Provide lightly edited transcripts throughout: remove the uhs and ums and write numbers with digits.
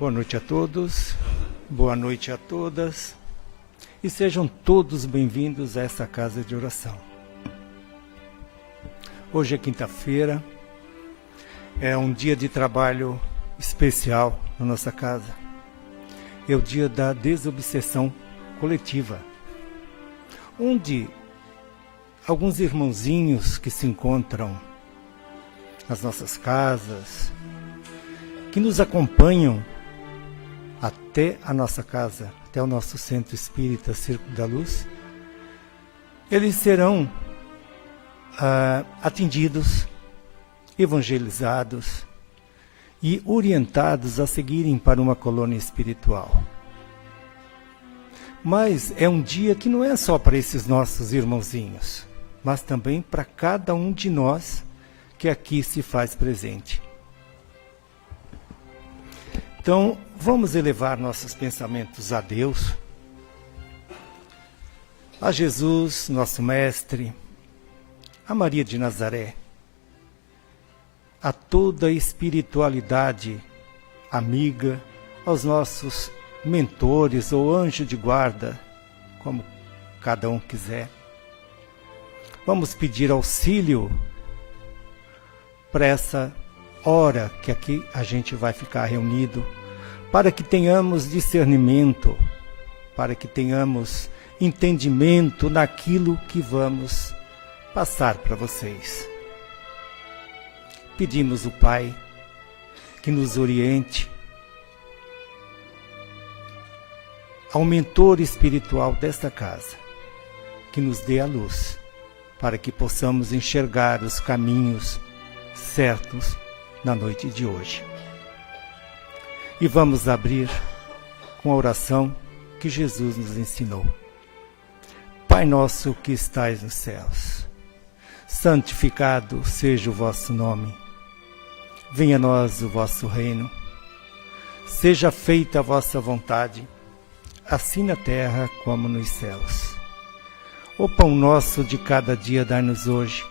Boa noite a todos, boa noite a todas, e sejam todos bem-vindos a essa casa de oração. Hoje é quinta-feira, é um dia de trabalho especial na nossa casa. É o dia da desobsessão coletiva, onde alguns irmãozinhos que se encontram nas nossas casas, que nos acompanham até a nossa casa, até o nosso centro espírita Círculo da Luz, eles serão atendidos, evangelizados e orientados a seguirem para uma colônia espiritual. Mas é um dia que não é só para esses nossos irmãozinhos, mas também para cada um de nós que aqui se faz presente. Então, vamos elevar nossos pensamentos a Deus, a Jesus, nosso Mestre, a Maria de Nazaré, a toda a espiritualidade amiga, aos nossos mentores ou anjo de guarda, como cada um quiser. Vamos pedir auxílio para essa hora que aqui a gente vai ficar reunido, para que tenhamos discernimento, para que tenhamos entendimento naquilo que vamos passar para vocês. Pedimos o Pai que nos oriente, ao mentor espiritual desta casa, que nos dê a luz, para que possamos enxergar os caminhos certos na noite de hoje. E vamos abrir com a oração que Jesus nos ensinou. Pai nosso que estais nos céus, santificado seja o vosso nome. Venha a nós o vosso reino. Seja feita a vossa vontade, assim na terra como nos céus. O pão nosso de cada dia dai-nos hoje.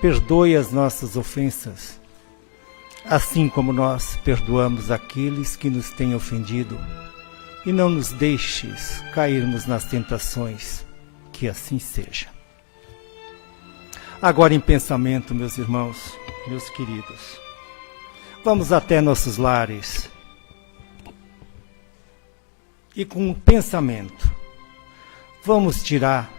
Perdoe as nossas ofensas, assim como nós perdoamos aqueles que nos têm ofendido. E não nos deixes cairmos nas tentações, que assim seja. Agora em pensamento, meus irmãos, meus queridos, vamos até nossos lares e com um pensamento, vamos tirar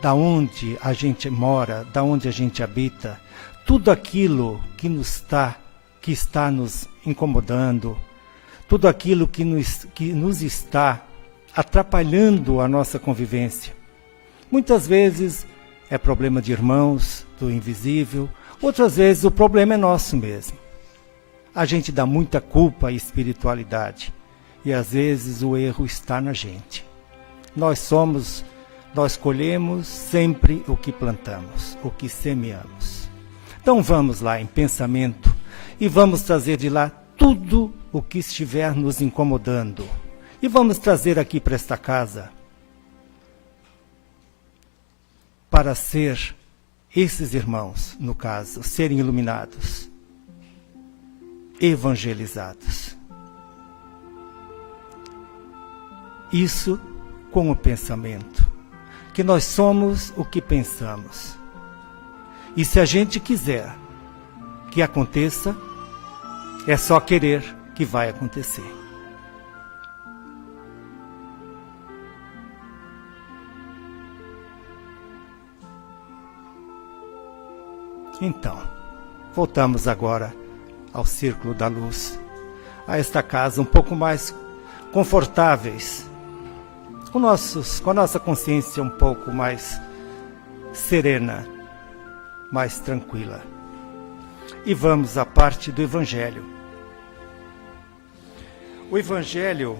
da onde a gente mora, da onde a gente habita, tudo aquilo que está nos incomodando, tudo aquilo que nos está atrapalhando a nossa convivência. Muitas vezes é problema de irmãos, do invisível, outras vezes o problema é nosso mesmo. A gente dá muita culpa à espiritualidade e às vezes o erro está na gente. Nós colhemos sempre o que plantamos, o que semeamos. Então vamos lá em pensamento e vamos trazer de lá tudo o que estiver nos incomodando. E vamos trazer aqui para esta casa para ser esses irmãos, no caso, serem iluminados, evangelizados. Isso com o pensamento, que nós somos o que pensamos. E se a gente quiser que aconteça, é só querer que vai acontecer. Então, voltamos agora ao Círculo da Luz, a esta casa um pouco mais confortáveis, com a nossa consciência um pouco mais serena, mais tranquila. E vamos à parte do Evangelho. O Evangelho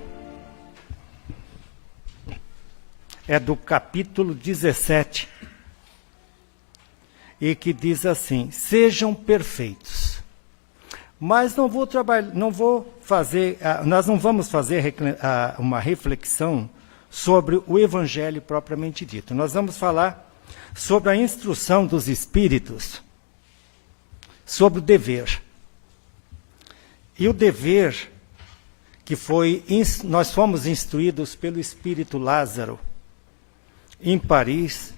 é do capítulo 17, e que diz assim: sejam perfeitos. Mas nós não vamos fazer uma reflexão sobre o Evangelho propriamente dito. Nós vamos falar sobre a instrução dos Espíritos, sobre o dever. E o dever nós fomos instruídos pelo Espírito Lázaro, em Paris,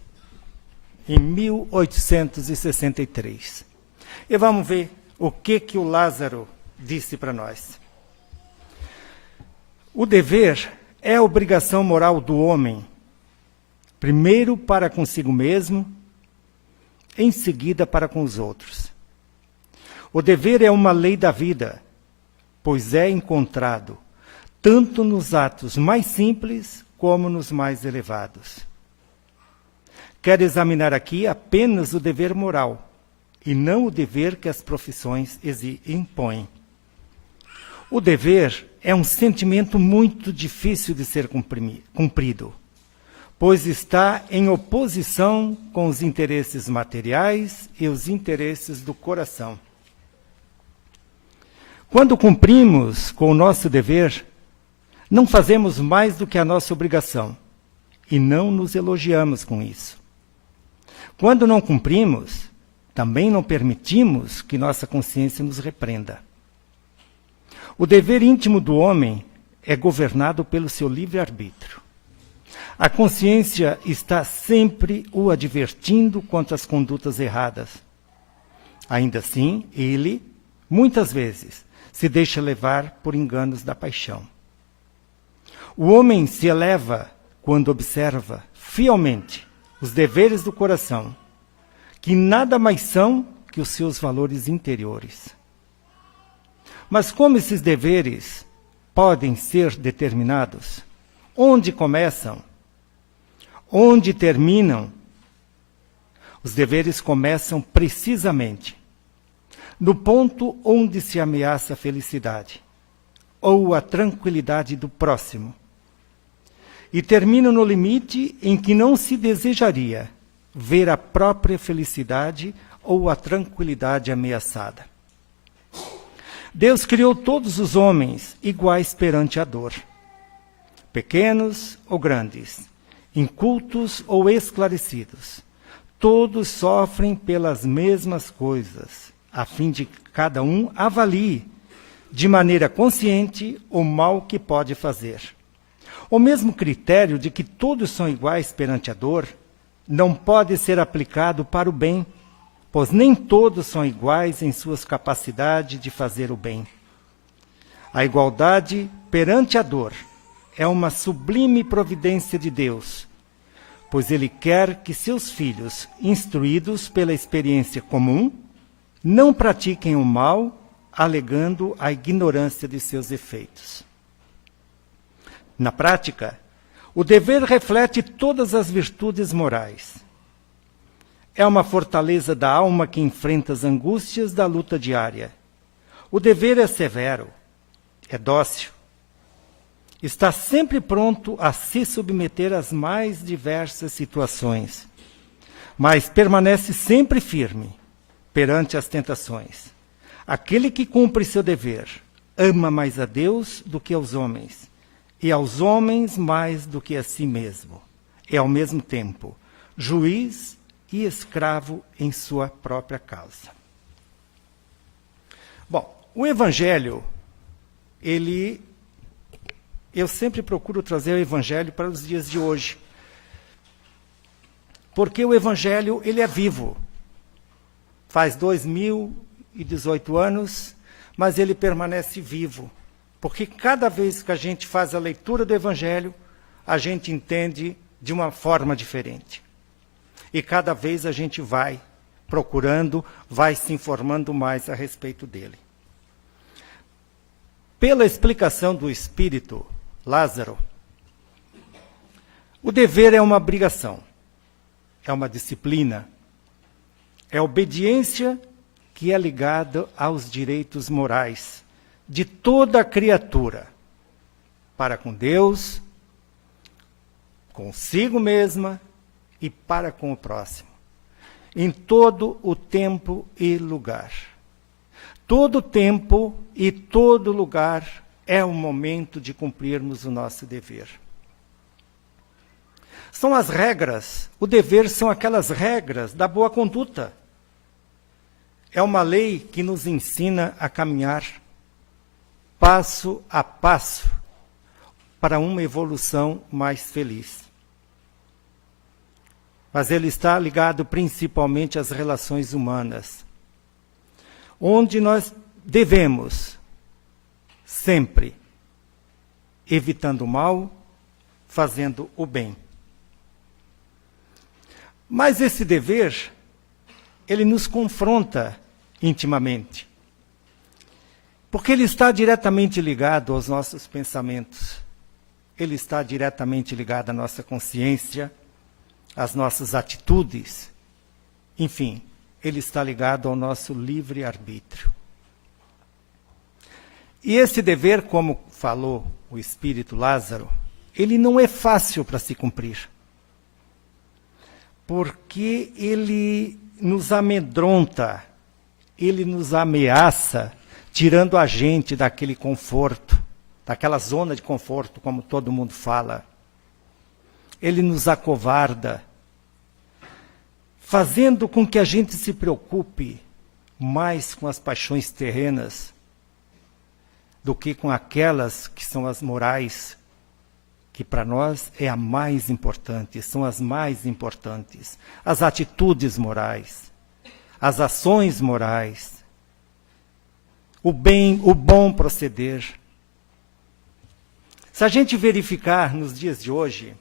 em 1863. E vamos ver o que o Lázaro disse para nós. O dever é a obrigação moral do homem, primeiro para consigo mesmo, em seguida para com os outros. O dever é uma lei da vida, pois é encontrado tanto nos atos mais simples como nos mais elevados. Quero examinar aqui apenas o dever moral, e não o dever que as profissões impõem. O dever é um sentimento muito difícil de ser cumprido, pois está em oposição com os interesses materiais e os interesses do coração. Quando cumprimos com o nosso dever, não fazemos mais do que a nossa obrigação e não nos elogiamos com isso. Quando não cumprimos, também não permitimos que nossa consciência nos repreenda. O dever íntimo do homem é governado pelo seu livre-arbítrio. A consciência está sempre o advertindo quanto às condutas erradas. Ainda assim, ele, muitas vezes, se deixa levar por enganos da paixão. O homem se eleva quando observa fielmente os deveres do coração, que nada mais são que os seus valores interiores. Mas como esses deveres podem ser determinados? Onde começam? Onde terminam? Os deveres começam precisamente no ponto onde se ameaça a felicidade ou a tranquilidade do próximo, e terminam no limite em que não se desejaria ver a própria felicidade ou a tranquilidade ameaçada. Deus criou todos os homens iguais perante a dor, pequenos ou grandes, incultos ou esclarecidos. Todos sofrem pelas mesmas coisas, a fim de que cada um avalie, de maneira consciente, o mal que pode fazer. O mesmo critério de que todos são iguais perante a dor não pode ser aplicado para o bem, pois nem todos são iguais em suas capacidades de fazer o bem. A igualdade perante a dor é uma sublime providência de Deus, pois Ele quer que seus filhos, instruídos pela experiência comum, não pratiquem o mal, alegando a ignorância de seus efeitos. Na prática, o dever reflete todas as virtudes morais. É uma fortaleza da alma que enfrenta as angústias da luta diária. O dever é severo, é dócil. Está sempre pronto a se submeter às mais diversas situações, mas permanece sempre firme perante as tentações. Aquele que cumpre seu dever ama mais a Deus do que aos homens, e aos homens mais do que a si mesmo. É, ao mesmo tempo, juiz e escravo em sua própria causa. Bom, o Evangelho, eu sempre procuro trazer o Evangelho para os dias de hoje, porque o Evangelho, ele é vivo. Faz 2018 anos, mas ele permanece vivo. Porque cada vez que a gente faz a leitura do Evangelho, a gente entende de uma forma diferente. E cada vez a gente vai procurando, vai se informando mais a respeito dele. Pela explicação do Espírito Lázaro, o dever é uma obrigação, é uma disciplina, é obediência que é ligada aos direitos morais de toda a criatura, para com Deus, consigo mesma e para com o próximo, em todo o tempo e lugar. Todo tempo e todo lugar é o momento de cumprirmos o nosso dever. São as regras, o dever são aquelas regras da boa conduta. É uma lei que nos ensina a caminhar. passo a passo, para uma evolução mais feliz. Mas ele está ligado principalmente às relações humanas, onde nós devemos, sempre, evitando o mal, fazendo o bem. Mas esse dever, ele nos confronta intimamente, porque ele está diretamente ligado aos nossos pensamentos, ele está diretamente ligado à nossa consciência, às nossas atitudes, enfim, ele está ligado ao nosso livre-arbítrio. E esse dever, como falou o espírito Lázaro, ele não é fácil para se cumprir, porque ele nos amedronta, ele nos ameaça, tirando a gente daquele conforto, daquela zona de conforto, como todo mundo fala. Ele nos acovarda, fazendo com que a gente se preocupe mais com as paixões terrenas do que com aquelas que são as morais, que para nós é a mais importante, são as mais importantes. As atitudes morais, as ações morais, o bem, o bom proceder. Se a gente verificar nos dias de hoje,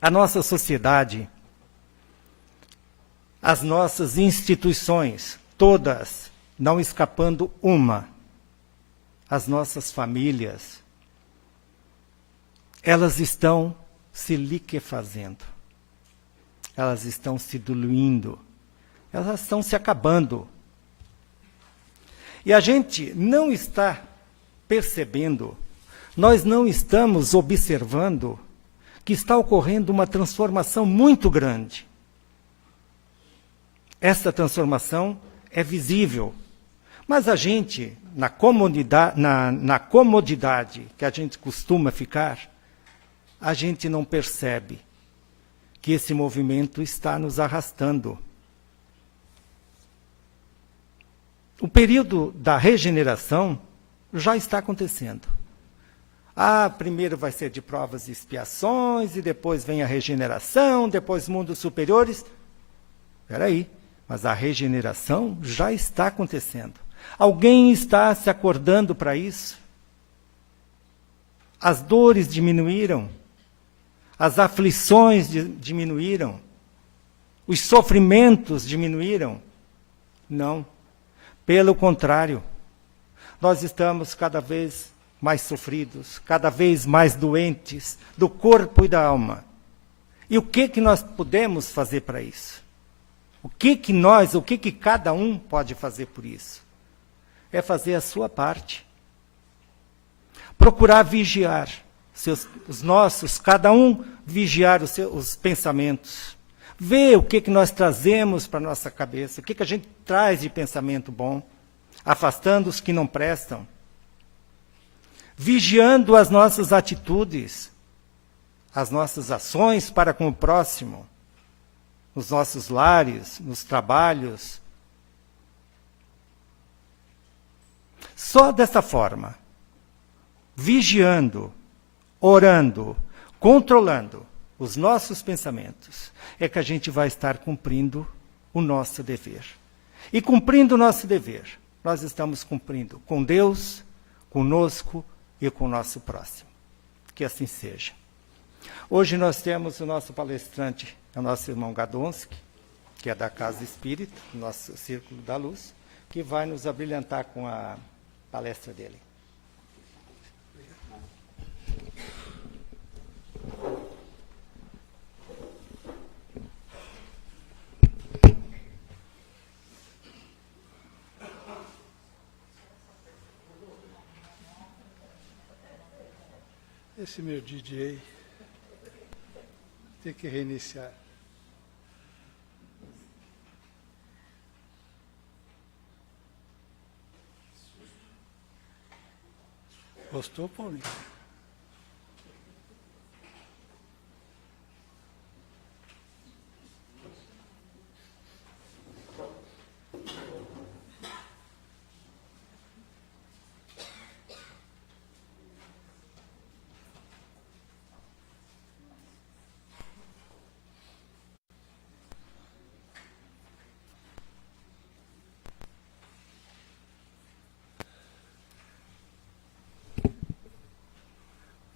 a nossa sociedade, as nossas instituições, todas, não escapando uma, as nossas famílias, elas estão se liquefazendo, elas estão se diluindo, elas estão se acabando. E a gente não está percebendo, nós não estamos observando que está ocorrendo uma transformação muito grande. Essa transformação é visível, mas a gente, na comodidade que a gente costuma ficar, a gente não percebe que esse movimento está nos arrastando. O período da regeneração já está acontecendo. Primeiro vai ser de provas e expiações, e depois vem a regeneração, depois mundos superiores. Espera aí, mas a regeneração já está acontecendo. Alguém está se acordando para isso? As dores diminuíram, as aflições diminuíram, os sofrimentos diminuíram? Não. Pelo contrário, nós estamos cada vez mais sofridos, cada vez mais doentes do corpo e da alma. E o que nós podemos fazer para isso? O que cada um pode fazer por isso? É fazer a sua parte. Procurar vigiar os nossos, cada um vigiar os pensamentos. Ver o que nós trazemos para a nossa cabeça, o que a gente traz de pensamento bom, afastando os que não prestam. Vigiando as nossas atitudes, as nossas ações para com o próximo, nos nossos lares, nos trabalhos. Só dessa forma, vigiando, orando, controlando os nossos pensamentos, é que a gente vai estar cumprindo o nosso dever. E cumprindo o nosso dever, nós estamos cumprindo com Deus, conosco e com o nosso próximo. Que assim seja. Hoje nós temos o nosso palestrante, é o nosso irmão Gadonsky, que é da Casa Espírita, nosso Círculo da Luz, que vai nos abrilhantar com a palestra dele. Esse meu DJ tem que reiniciar. Gostou, Paulinho?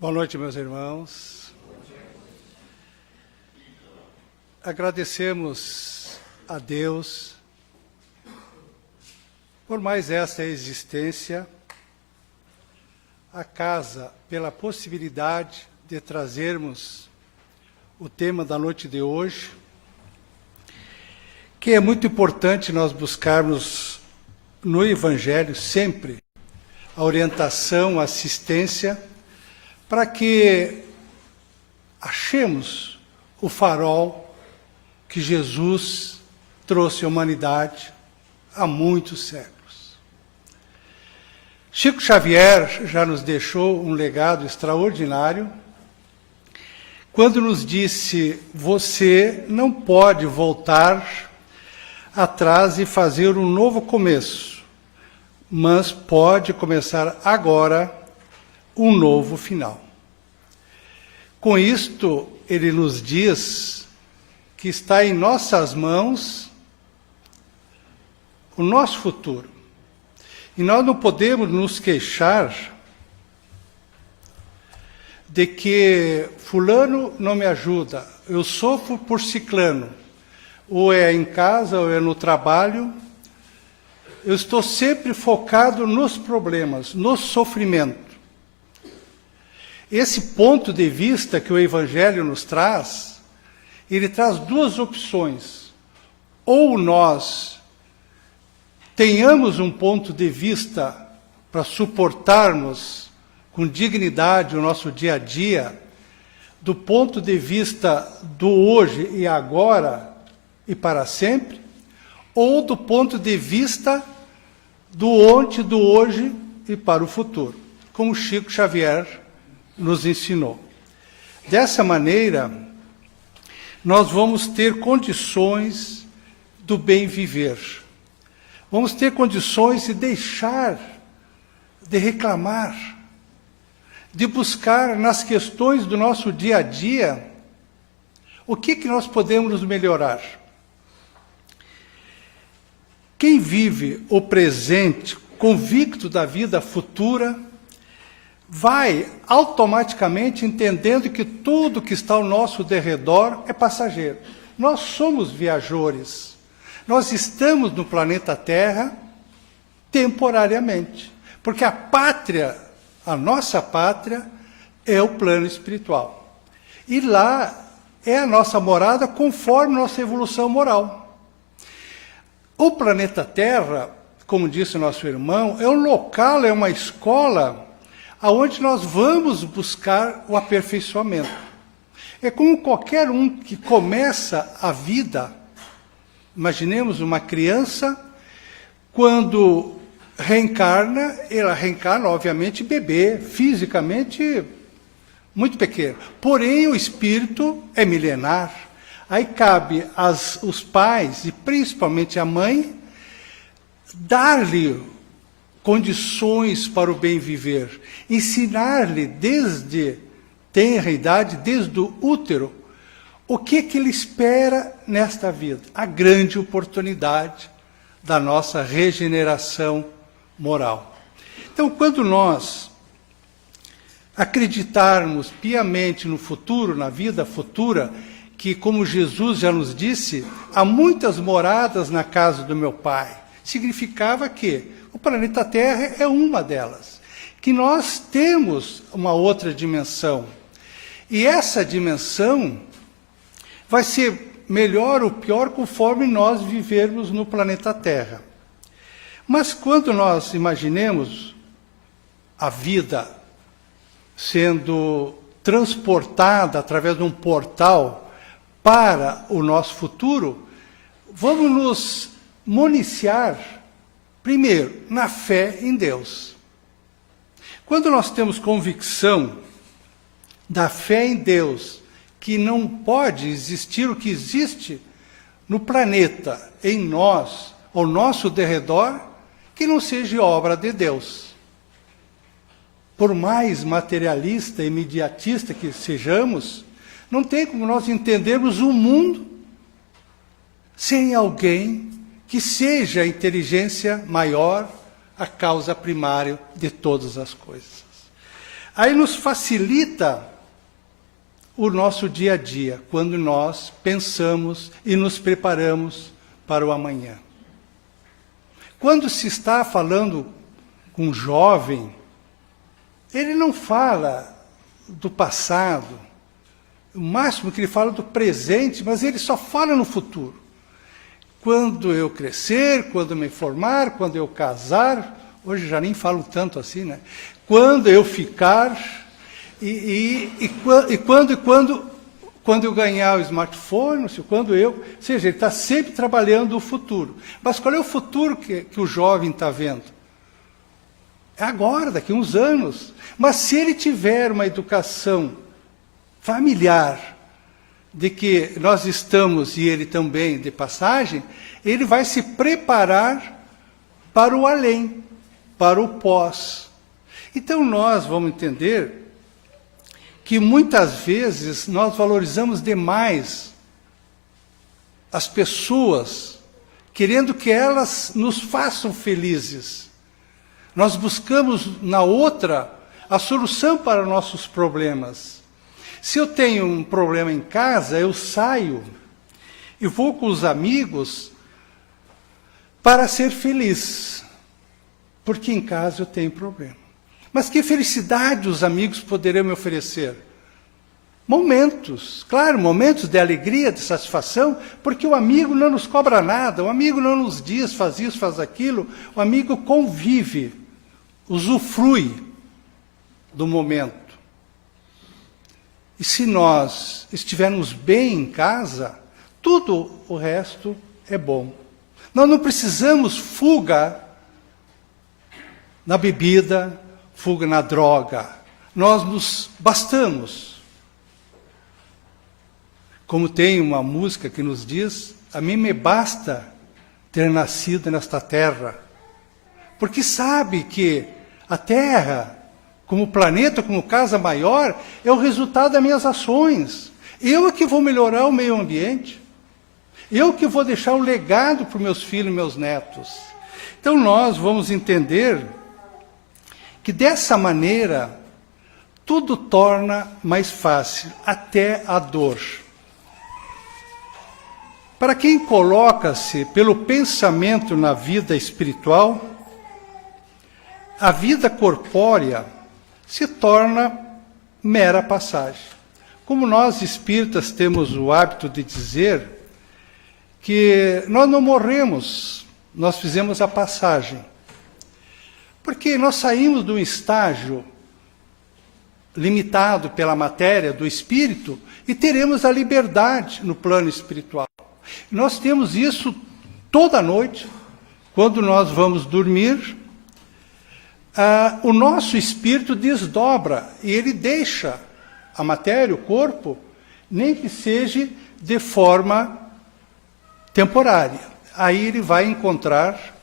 Boa noite, meus irmãos. Agradecemos a Deus por mais esta existência, a casa pela possibilidade de trazermos o tema da noite de hoje, que é muito importante nós buscarmos no Evangelho sempre a orientação, a assistência, para que achemos o farol que Jesus trouxe à humanidade há muitos séculos. Chico Xavier já nos deixou um legado extraordinário quando nos disse: você não pode voltar atrás e fazer um novo começo, mas pode começar agora um novo final. Com isto, ele nos diz que está em nossas mãos o nosso futuro. E nós não podemos nos queixar de que fulano não me ajuda, eu sofro por ciclano, ou é em casa ou é no trabalho. Eu estou sempre focado nos problemas, no sofrimento. Esse ponto de vista que o Evangelho nos traz, ele traz duas opções. Ou nós tenhamos um ponto de vista para suportarmos com dignidade o nosso dia a dia, do ponto de vista do hoje e agora e para sempre, ou do ponto de vista do ontem, do hoje e para o futuro, como Chico Xavier nos ensinou. Dessa maneira, nós vamos ter condições do bem viver. Vamos ter condições de deixar de reclamar, de buscar nas questões do nosso dia a dia o que nós podemos melhorar. Quem vive o presente, convicto da vida futura, vai automaticamente entendendo que tudo que está ao nosso derredor é passageiro. Nós somos viajores. Nós estamos no planeta Terra temporariamente, porque a pátria, a nossa pátria, é o plano espiritual. E lá é a nossa morada conforme nossa evolução moral. O planeta Terra, como disse o nosso irmão, é um local, é uma escola aonde nós vamos buscar o aperfeiçoamento. É como qualquer um que começa a vida. Imaginemos uma criança, quando reencarna, ela reencarna, obviamente, bebê, fisicamente muito pequeno. Porém, o espírito é milenar. Aí cabe os pais, e principalmente a mãe, dar-lhe condições para o bem viver, ensinar-lhe desde tenra idade, desde o útero, o que ele espera nesta vida, a grande oportunidade da nossa regeneração moral. Então, quando nós acreditarmos piamente no futuro, na vida futura, que, como Jesus já nos disse, há muitas moradas na casa do meu Pai, significava que o planeta Terra é uma delas, que nós temos uma outra dimensão. E essa dimensão vai ser melhor ou pior conforme nós vivermos no planeta Terra. Mas quando nós imaginemos a vida sendo transportada através de um portal para o nosso futuro, vamos nos municiar, primeiro, na fé em Deus. Quando nós temos convicção da fé em Deus, que não pode existir o que existe no planeta, em nós, ao nosso derredor, que não seja obra de Deus. Por mais materialista e imediatista que sejamos, não tem como nós entendermos o mundo sem alguém que seja a inteligência maior, a causa primária de todas as coisas. Aí nos facilita o nosso dia a dia, quando nós pensamos e nos preparamos para o amanhã. Quando se está falando com um jovem, ele não fala do passado, o máximo que ele fala do presente, mas ele só fala no futuro. Quando eu crescer, quando me formar, quando eu casar, hoje já nem falo tanto assim, né? Quando eu ficar, quando eu ganhar o smartphone, ou seja, ele está sempre trabalhando o futuro. Mas qual é o futuro que o jovem está vendo? É agora, daqui a uns anos. Mas se ele tiver uma educação familiar, de que nós estamos, e ele também, de passagem, ele vai se preparar para o além, para o pós. Então nós vamos entender que muitas vezes nós valorizamos demais as pessoas, querendo que elas nos façam felizes. Nós buscamos na outra a solução para nossos problemas. Se eu tenho um problema em casa, eu saio e vou com os amigos para ser feliz, porque em casa eu tenho problema. Mas que felicidade os amigos poderiam me oferecer? Momentos, claro, momentos de alegria, de satisfação, porque o amigo não nos cobra nada, o amigo não nos diz faz isso, faz aquilo, o amigo convive, usufrui do momento. E se nós estivermos bem em casa, tudo o resto é bom. Nós não precisamos fuga na bebida, fuga na droga. Nós nos bastamos. Como tem uma música que nos diz, a mim me basta ter nascido nesta terra. Porque sabe que a terra, como planeta, como casa maior, é o resultado das minhas ações. Eu é que vou melhorar o meio ambiente. Eu que vou deixar o legado para os meus filhos e meus netos. Então nós vamos entender que dessa maneira tudo torna mais fácil, até a dor. Para quem coloca-se pelo pensamento na vida espiritual, a vida corpórea se torna mera passagem. Como nós espíritas temos o hábito de dizer que nós não morremos, nós fizemos a passagem. Porque nós saímos de um estágio limitado pela matéria do espírito e teremos a liberdade no plano espiritual. Nós temos isso toda noite, quando nós vamos dormir, o nosso espírito desdobra e ele deixa a matéria, o corpo, nem que seja de forma temporária. Aí ele vai encontrar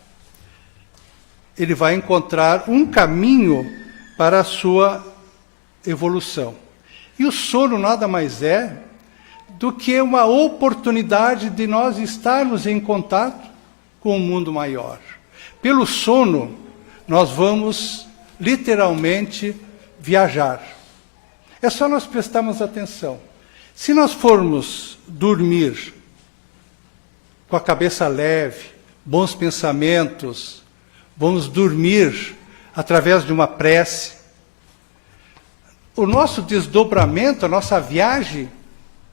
um caminho para a sua evolução. E o sono nada mais é do que uma oportunidade de nós estarmos em contato com o mundo maior. Pelo sono, nós vamos literalmente viajar. É só nós prestarmos atenção. Se nós formos dormir com a cabeça leve, bons pensamentos, vamos dormir através de uma prece, o nosso desdobramento, a nossa viagem,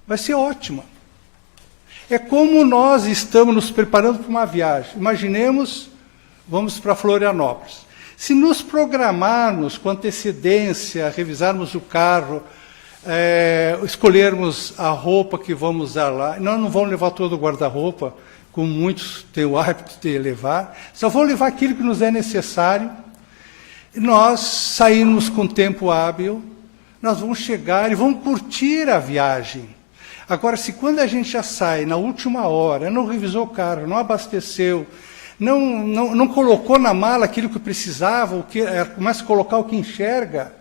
vai ser ótima. É como nós estamos nos preparando para uma viagem. Imaginemos, vamos para Florianópolis. Se nos programarmos com antecedência, revisarmos o carro, escolhermos a roupa que vamos usar lá, nós não vamos levar todo o guarda-roupa, como muitos têm o hábito de levar, só vamos levar aquilo que nos é necessário. E nós sairmos com tempo hábil, nós vamos chegar e vamos curtir a viagem. Agora, se quando a gente já sai na última hora, não revisou o carro, não abasteceu, não colocou na mala aquilo que precisava, começa a colocar o que enxerga,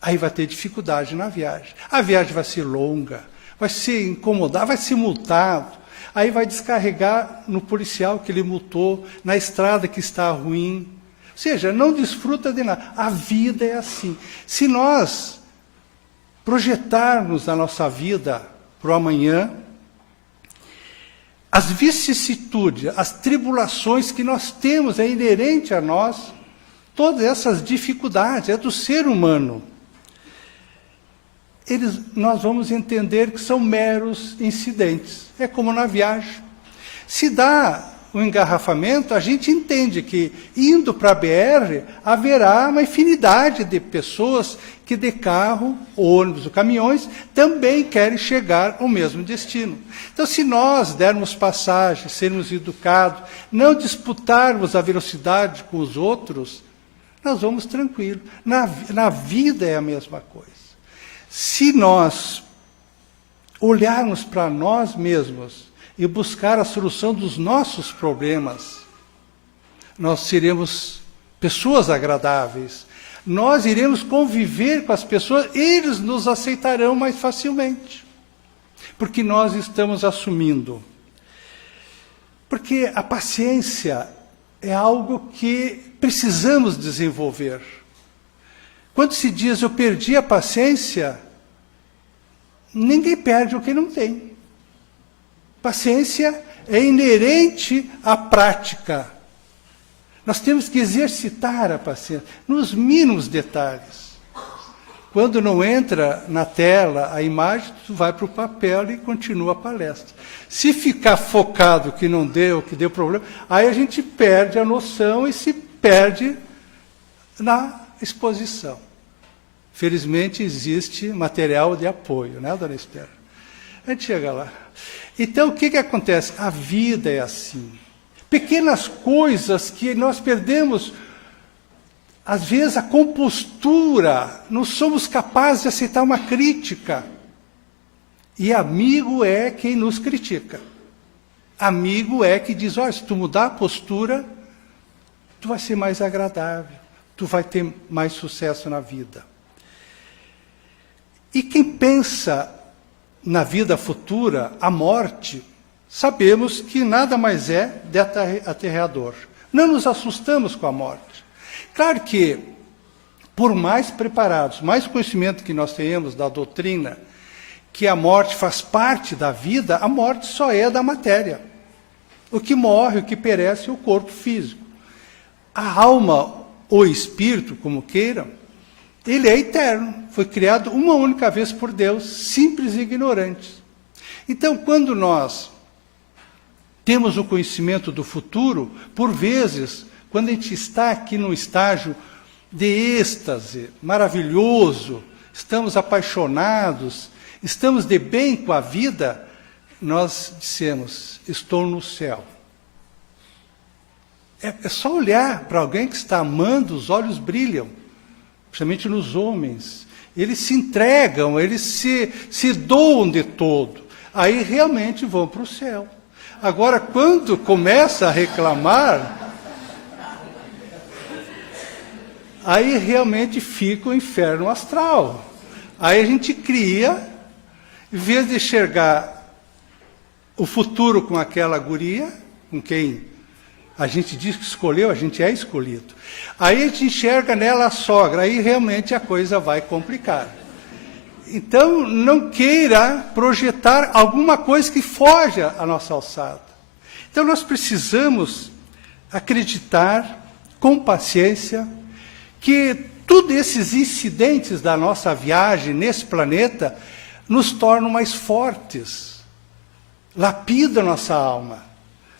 aí vai ter dificuldade na viagem. A viagem vai ser longa, vai ser incomodado, vai ser multado, aí vai descarregar no policial que ele multou, na estrada que está ruim. Ou seja, não desfruta de nada. A vida é assim. Se nós projetarmos a nossa vida para o amanhã, as vicissitudes, as tribulações que nós temos, é inerente a nós, todas essas dificuldades, é do ser humano. Nós vamos entender que são meros incidentes. É como na viagem. Se dá um engarrafamento, a gente entende que, indo para a BR, haverá uma infinidade de pessoas que de carro, ônibus ou caminhões também querem chegar ao mesmo destino. Então, se nós dermos passagem, sermos educados, não disputarmos a velocidade com os outros, nós vamos tranquilos. Na vida é a mesma coisa. Se nós olharmos para nós mesmos e buscar a solução dos nossos problemas, nós seremos pessoas agradáveis, nós iremos conviver com as pessoas, eles nos aceitarão mais facilmente, porque nós estamos assumindo. Porque a paciência é algo que precisamos desenvolver. Quando se diz eu perdi a paciência, ninguém perde o que não tem. Paciência é inerente à prática. Nós temos que exercitar a paciência nos mínimos detalhes. Quando não entra na tela a imagem, tu vai para o papel e continua a palestra. Se ficar focado que não deu, que deu problema, aí a gente perde a noção e se perde na exposição. Felizmente existe material de apoio, né, dona Esther? A gente chega lá. Então, o que acontece? A vida é assim. Pequenas coisas que nós perdemos, às vezes, a compostura, não somos capazes de aceitar uma crítica. E amigo é quem nos critica. Amigo é que diz, olha, se tu mudar a postura, tu vai ser mais agradável, tu vai ter mais sucesso na vida. E quem pensa na vida futura, a morte, sabemos que nada mais é de aterrador. Não nos assustamos com a morte. Claro que, por mais preparados, mais conhecimento que nós tenhamos da doutrina, que a morte faz parte da vida, a morte só é da matéria. O que morre, o que perece é o corpo físico. A alma, ou espírito, como queiram, ele é eterno, foi criado uma única vez por Deus, simples e ignorantes. Então, quando nós temos o conhecimento do futuro, por vezes, quando a gente está aqui num estágio de êxtase maravilhoso, estamos apaixonados, estamos de bem com a vida, nós dissemos, estou no céu. É só olhar para alguém que está amando, os olhos brilham. Principalmente nos homens, eles se entregam, eles se doam de todo, aí realmente vão para o céu. Agora, quando começa a reclamar, aí realmente fica o inferno astral. Aí a gente cria, em vez de enxergar o futuro com aquela guria, com quem a gente diz que escolheu, a gente é escolhido. Aí a gente enxerga nela a sogra, aí realmente a coisa vai complicar. Então, não queira projetar alguma coisa que foja à nossa alçada. Então, nós precisamos acreditar, com paciência, que todos esses incidentes da nossa viagem nesse planeta nos tornam mais fortes, lapidam nossa alma.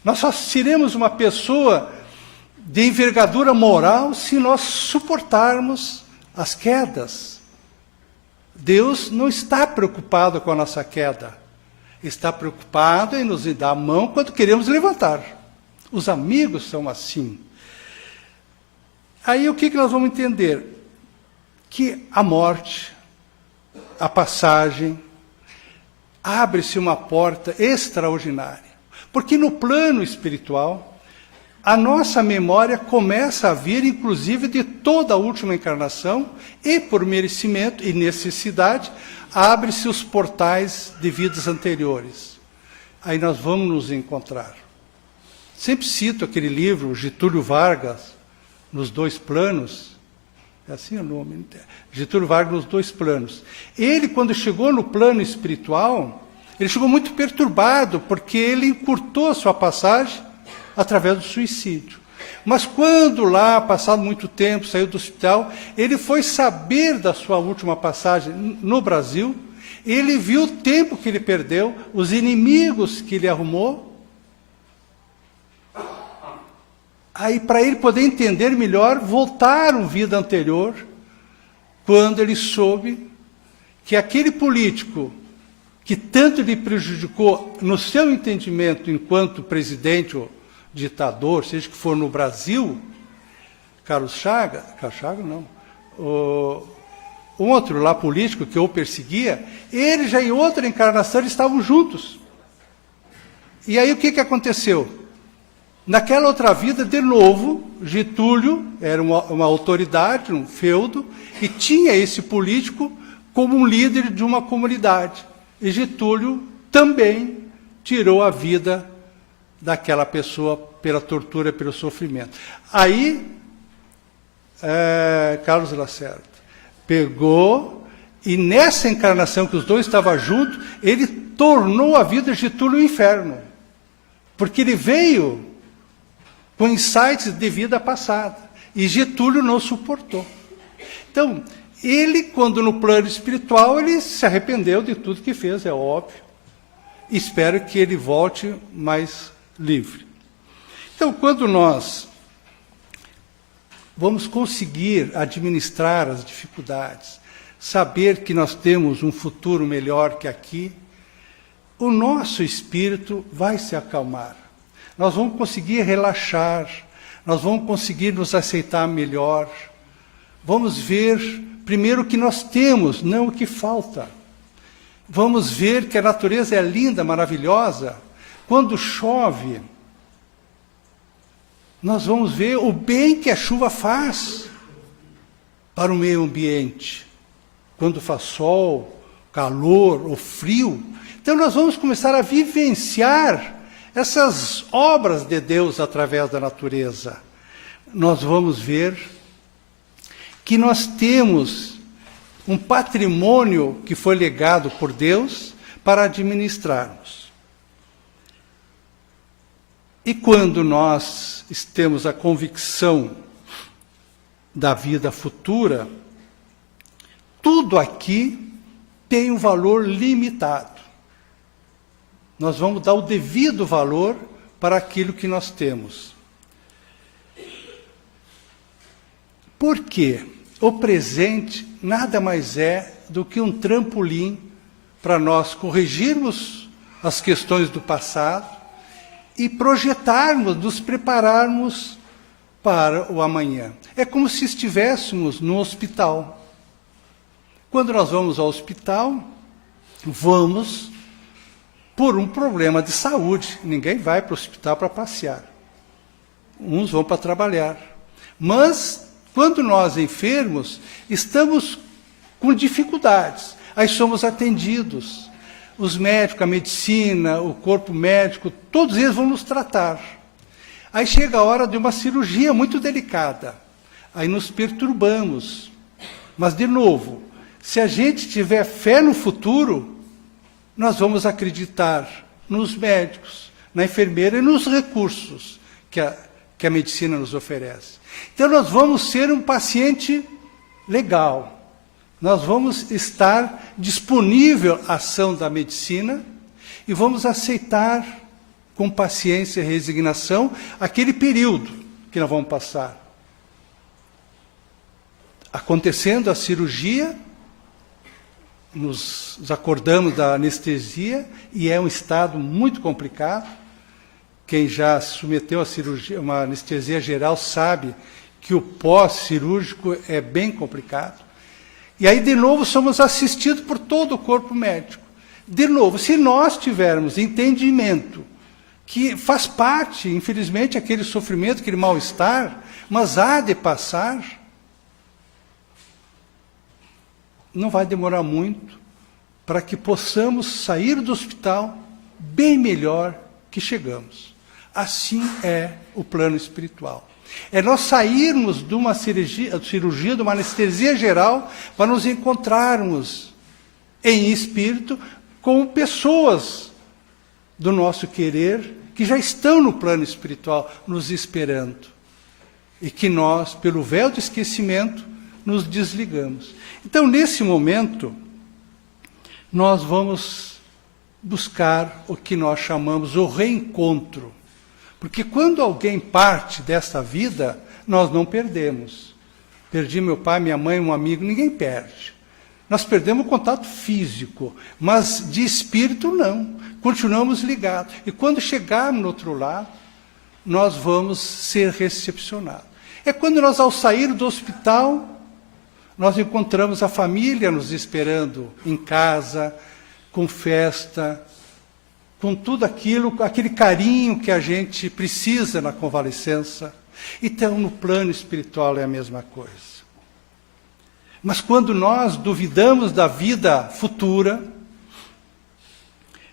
Nós só seremos uma pessoa de envergadura moral se nós suportarmos as quedas. Deus não está preocupado com a nossa queda. Está preocupado em nos dar a mão quando queremos levantar. Os amigos são assim. Aí o que nós vamos entender? Que a morte, a passagem, abre-se uma porta extraordinária. Porque no plano espiritual, a nossa memória começa a vir, inclusive, de toda a última encarnação, e por merecimento e necessidade, abre-se os portais de vidas anteriores. Aí nós vamos nos encontrar. Sempre cito aquele livro, Getúlio Vargas, nos dois planos, é assim o nome, Getúlio Vargas nos dois planos. Ele, quando chegou no plano espiritual, ele chegou muito perturbado, porque ele encurtou sua passagem através do suicídio. Mas quando lá, passado muito tempo, saiu do hospital, ele foi saber da sua última passagem no Brasil, ele viu o tempo que ele perdeu, os inimigos que ele arrumou. Aí, para ele poder entender melhor, voltaram à vida anterior, quando ele soube que aquele político que tanto lhe prejudicou no seu entendimento enquanto presidente ou ditador, seja que for no Brasil, Carlos Chagas não, outro lá político que o perseguia, ele já em outra encarnação eles estavam juntos. E aí o que aconteceu? Naquela outra vida, de novo, Getúlio era uma autoridade, um feudo, e tinha esse político como um líder de uma comunidade. E Getúlio também tirou a vida daquela pessoa pela tortura, pelo sofrimento. Aí, Carlos Lacerda pegou, e nessa encarnação que os dois estavam juntos, ele tornou a vida de Getúlio um inferno. Porque ele veio com insights de vida passada. E Getúlio não suportou. Então, ele, quando no plano espiritual, ele se arrependeu de tudo que fez, é óbvio. Espero que ele volte mais livre. Então, quando nós vamos conseguir administrar as dificuldades, saber que nós temos um futuro melhor que aqui, o nosso espírito vai se acalmar. Nós vamos conseguir relaxar, nós vamos conseguir nos aceitar melhor. Vamos ver primeiro o que nós temos, não o que falta. Vamos ver que a natureza é linda, maravilhosa. Quando chove, nós vamos ver o bem que a chuva faz para o meio ambiente. Quando faz sol, calor ou frio. Então nós vamos começar a vivenciar essas obras de Deus através da natureza. Nós vamos ver que nós temos um patrimônio que foi legado por Deus para administrarmos. E quando nós temos a convicção da vida futura, tudo aqui tem um valor limitado. Nós vamos dar o devido valor para aquilo que nós temos. Por quê? O presente nada mais é do que um trampolim para nós corrigirmos as questões do passado e projetarmos, nos prepararmos para o amanhã. É como se estivéssemos no hospital. Quando nós vamos ao hospital, vamos por um problema de saúde. Ninguém vai para o hospital para passear. Uns vão para trabalhar. Mas, quando nós enfermos, estamos com dificuldades. Aí somos atendidos. Os médicos, a medicina, o corpo médico, todos eles vão nos tratar. Aí chega a hora de uma cirurgia muito delicada. Aí nos perturbamos. Mas, de novo, se a gente tiver fé no futuro, nós vamos acreditar nos médicos, na enfermeira e nos recursos que a medicina nos oferece. Então, nós vamos ser um paciente legal. Nós vamos estar disponível à ação da medicina e vamos aceitar com paciência e resignação aquele período que nós vamos passar. Acontecendo a cirurgia, nos acordamos da anestesia e é um estado muito complicado. Quem já se submeteu a cirurgia, uma anestesia geral, sabe que o pós-cirúrgico é bem complicado. E aí, de novo, somos assistidos por todo o corpo médico. De novo, se nós tivermos entendimento que faz parte, infelizmente, aquele sofrimento, aquele mal-estar, mas há de passar, não vai demorar muito para que possamos sair do hospital bem melhor que chegamos. Assim é o plano espiritual. É nós sairmos de uma cirurgia, de uma anestesia geral, para nos encontrarmos em espírito com pessoas do nosso querer, que já estão no plano espiritual, nos esperando. E que nós, pelo véu do esquecimento, nos desligamos. Então, nesse momento, nós vamos buscar o que nós chamamos o reencontro. Porque quando alguém parte desta vida, nós não perdemos. Perdi meu pai, minha mãe, um amigo, ninguém perde. Nós perdemos o contato físico, mas de espírito não. Continuamos ligados. E quando chegarmos no outro lado, nós vamos ser recepcionados. É quando nós, ao sair do hospital, nós encontramos a família nos esperando em casa, com festa, com tudo aquilo, aquele carinho que a gente precisa na convalescença. Então, no plano espiritual é a mesma coisa. Mas quando nós duvidamos da vida futura,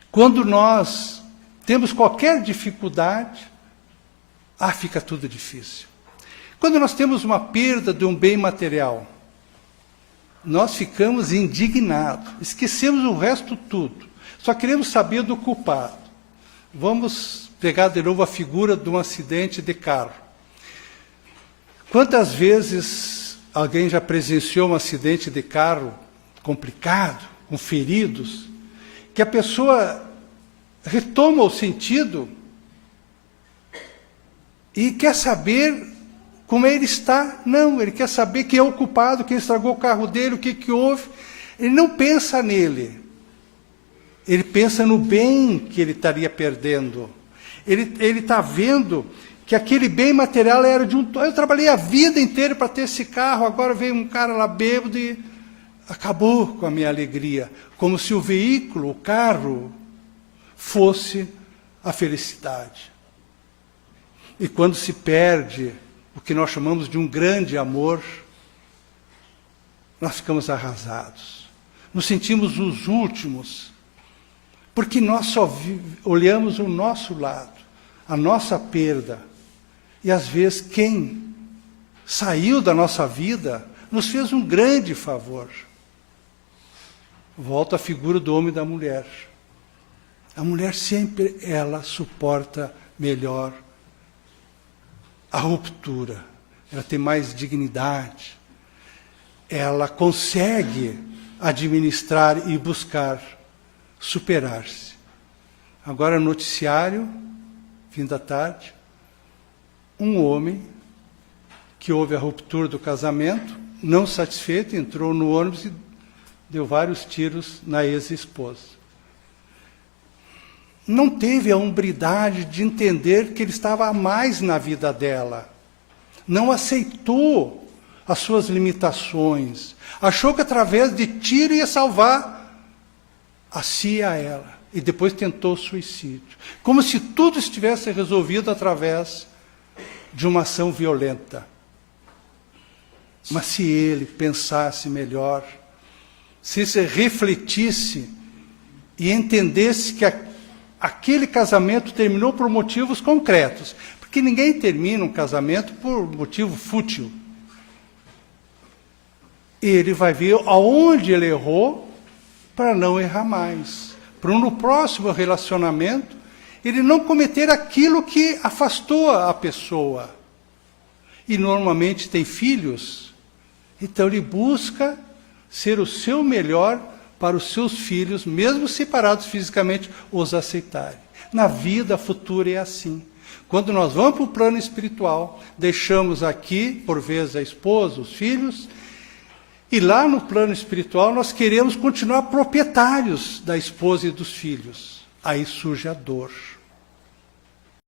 quando nós temos qualquer dificuldade, fica tudo difícil. Quando nós temos uma perda de um bem material, nós ficamos indignados, esquecemos o resto tudo. Só queremos saber do culpado. Vamos pegar de novo a figura de um acidente de carro. Quantas vezes alguém já presenciou um acidente de carro complicado, com feridos, que a pessoa retoma o sentido e quer saber como ele está? Não, ele quer saber quem é o culpado, quem estragou o carro dele, o que houve. Ele não pensa nele. Ele pensa no bem que ele estaria perdendo. Ele está vendo que aquele bem material era de um... Eu trabalhei a vida inteira para ter esse carro, agora veio um cara lá bêbado e acabou com a minha alegria. Como se o veículo, o carro, fosse a felicidade. E quando se perde o que nós chamamos de um grande amor, nós ficamos arrasados. Nos sentimos os últimos, porque nós só olhamos o nosso lado, a nossa perda. E às vezes quem saiu da nossa vida nos fez um grande favor. Volta à figura do homem e da mulher. A mulher sempre, ela suporta melhor a ruptura. Ela tem mais dignidade. Ela consegue administrar e buscar superar-se. Agora, noticiário, fim da tarde, um homem que houve a ruptura do casamento, não satisfeito, entrou no ônibus e deu vários tiros na ex-esposa. Não teve a hombridade de entender que ele estava a mais na vida dela. Não aceitou as suas limitações. Achou que através de tiro ia salvar a si e a ela. E depois tentou suicídio. Como se tudo estivesse resolvido através de uma ação violenta. Mas se ele pensasse melhor, se refletisse e entendesse que aquele casamento terminou por motivos concretos, porque ninguém termina um casamento por motivo fútil. Ele vai ver aonde ele errou para não errar mais. Para no próximo relacionamento, ele não cometer aquilo que afastou a pessoa. E normalmente tem filhos, então ele busca ser o seu melhor para os seus filhos, mesmo separados fisicamente, os aceitarem. Na vida futura é assim. Quando nós vamos para o plano espiritual, deixamos aqui, por vezes, a esposa, os filhos, e lá no plano espiritual nós queremos continuar proprietários da esposa e dos filhos. Aí surge a dor.